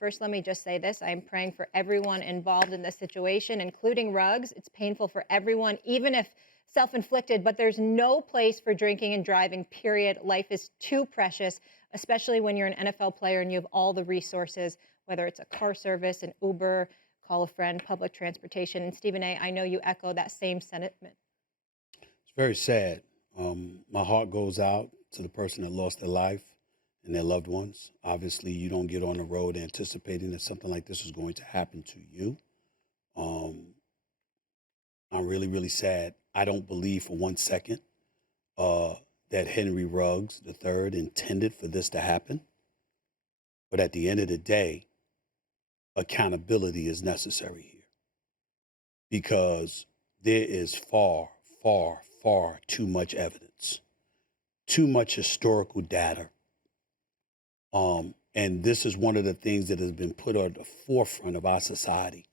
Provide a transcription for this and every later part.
First, let me just say this. I am praying for everyone involved in this situation, including Ruggs. It's painful for everyone, even if self-inflicted, but there's no place for drinking and driving, period. Life is too precious, especially when you're an NFL player and you have all the resources, whether it's a car service, an Uber, call a friend, public transportation. And Stephen A., I know you echo that same sentiment. It's very sad. My heart goes out to the person that lost their life and their loved ones. Obviously, you don't get on the road anticipating that something like this is going to happen to you. I'm really, really sad. I don't believe for 1 second that Henry Ruggs III intended for this to happen. But at the end of the day, accountability is necessary here because there is far, far, far too much evidence, too much historical data. And this is one of the things that has been put on the forefront of our society.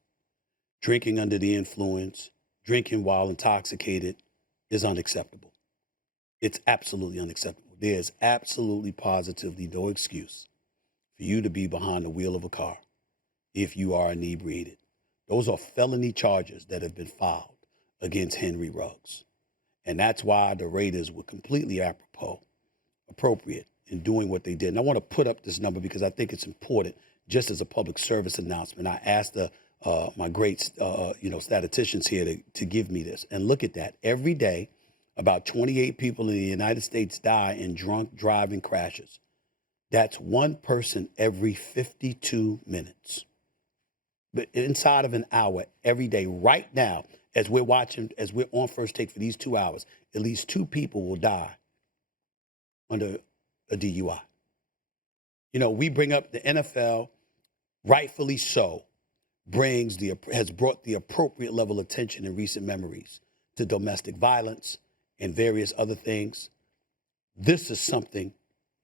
Drinking under the influence, drinking while intoxicated is unacceptable. It's absolutely unacceptable. There is absolutely positively no excuse for you to be behind the wheel of a car if you are inebriated. Those are felony charges that have been filed against Henry Ruggs. And that's why the Raiders were completely appropriate in doing what they did. And I want to put up this number because I think it's important just as a public service announcement. I asked my great statisticians here to give me this. And look at that. Every day, about 28 people in the United States die in drunk driving crashes. That's one person every 52 minutes. But inside of an hour, every day, right now, as we're on First Take for these 2 hours, at least 2 people will die under a DUI. You know, we bring up the NFL, rightfully so, has brought the appropriate level of attention in recent memories to domestic violence and various other things. This is something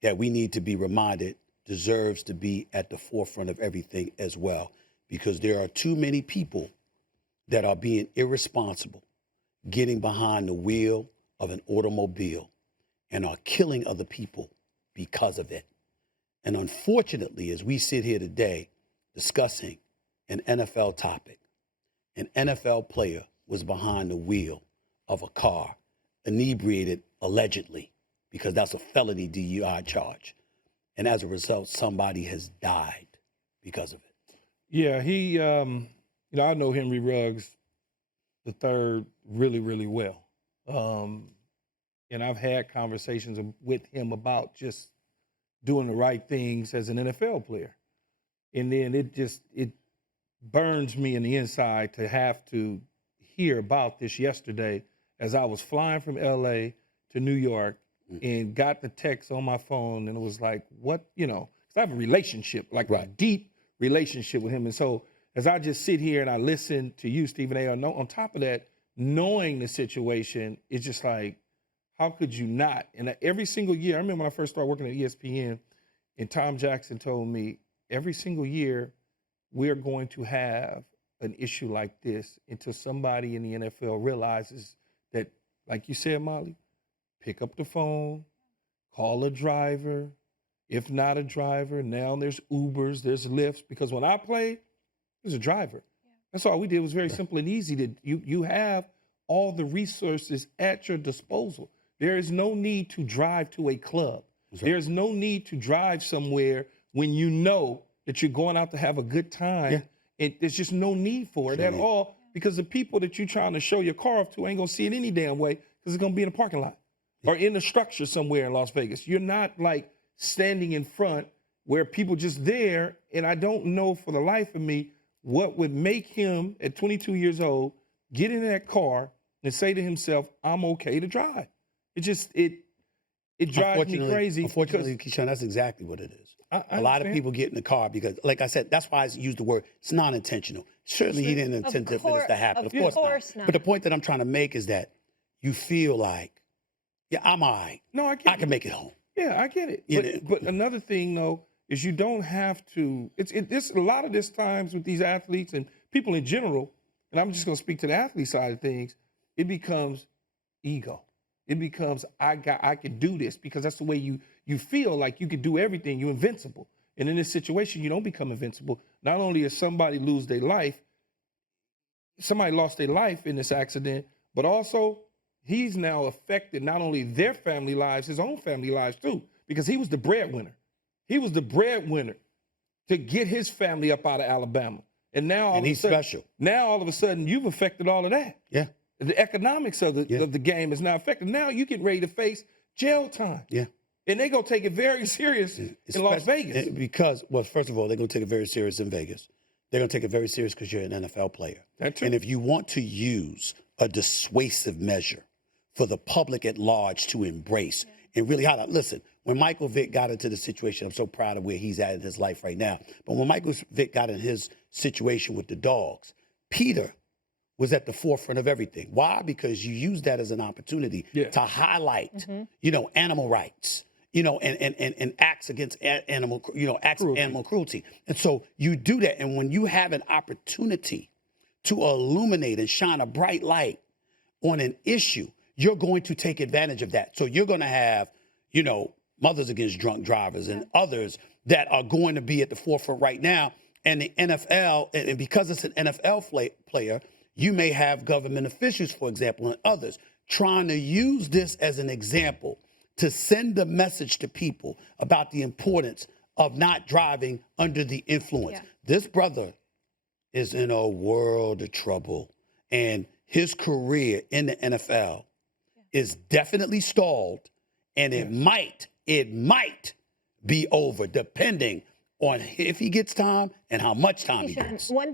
that we need to be reminded deserves to be at the forefront of everything as well, because there are too many people that are being irresponsible, getting behind the wheel of an automobile and are killing other people because of it. And unfortunately, as we sit here today discussing an NFL topic, an NFL player was behind the wheel of a car, inebriated allegedly, because that's a felony DUI charge. And as a result, somebody has died because of it. Yeah, I know Henry Ruggs III really, really well. And I've had conversations with him about just doing the right things as an NFL player. And then it burns me in the inside to have to hear about this yesterday as I was flying from LA to New York and got the text on my phone, and it was like, what, 'cause I have a relationship, like a deep relationship with him. And so as I just sit here and I listen to you, Stephen A., on top of that, knowing the situation, it's just like, how could you not? And every single year, I remember when I first started working at ESPN, and Tom Jackson told me, every single year, we're going to have an issue like this until somebody in the NFL realizes that, like you said, Molly, pick up the phone, call a driver. If not a driver, now there's Ubers, there's Lyfts. Because when I played, there's a driver. That's all we did. It was very simple and easy. That you have all the resources at your disposal. There is no need to drive to a club. There's no need to drive somewhere when you know that you're going out to have a good time. And there's just no need for it at all, because the people that you're trying to show your car off to ain't gonna see it any damn way, because it's gonna be in a parking lot or in a structure somewhere in Las Vegas. You're not like standing in front where people just there. And I don't know for the life of me what would make him at 22 years old get in that car and say to himself, I'm okay to drive. It drives me crazy. Unfortunately, Keyshawn, that's exactly what it is. A lot of people get in the car because, like I said, that's why I use the word, it's non-intentional. Certainly he didn't intend for this to happen. Of course not. But the point that I'm trying to make is that you feel like, yeah, I'm all right. No, I can make it home. Yeah, I get it. But another thing, though, is you don't have to, it's a lot of this times with these athletes and people in general, and I'm just going to speak to the athlete side of things, it becomes ego. It becomes, I can do this, because that's the way you feel like you can do everything. You're invincible. And in this situation, you don't become invincible. Not only is somebody lose their life, somebody lost their life in this accident, but also he's now affected not only their family lives, his own family lives too, because he was the breadwinner. He was the breadwinner to get his family up out of Alabama. And now all And of a he's sudden, special. now all of a sudden you've affected all of that. Yeah. The economics of the game is now affected. Now you get ready to face jail time. Yeah. And they're going to take it very serious in Las Vegas. Because, well, first of all, they're going to take it very serious in Vegas. They're going to take it very serious because you're an NFL player. That's true. And if you want to use a dissuasive measure for the public at large to embrace and really highlight, listen, when Michael Vick got into the situation, I'm so proud of where he's at in his life right now. But when Michael Vick got in his situation with the dogs, Peter was at the forefront of everything. Why? Because you use that as an opportunity to highlight, animal rights, and acts against animal, acts of animal cruelty. And so you do that. And when you have an opportunity to illuminate and shine a bright light on an issue, you're going to take advantage of that. So you're going to have, Mothers Against Drunk Drivers and others that are going to be at the forefront right now. And the NFL, and because it's an NFL player, you may have government officials, for example, and others trying to use this as an example to send a message to people about the importance of not driving under the influence. Yeah. This brother is in a world of trouble, and his career in the NFL is definitely stalled, and it might be over depending on if he gets time and how much time he gets. One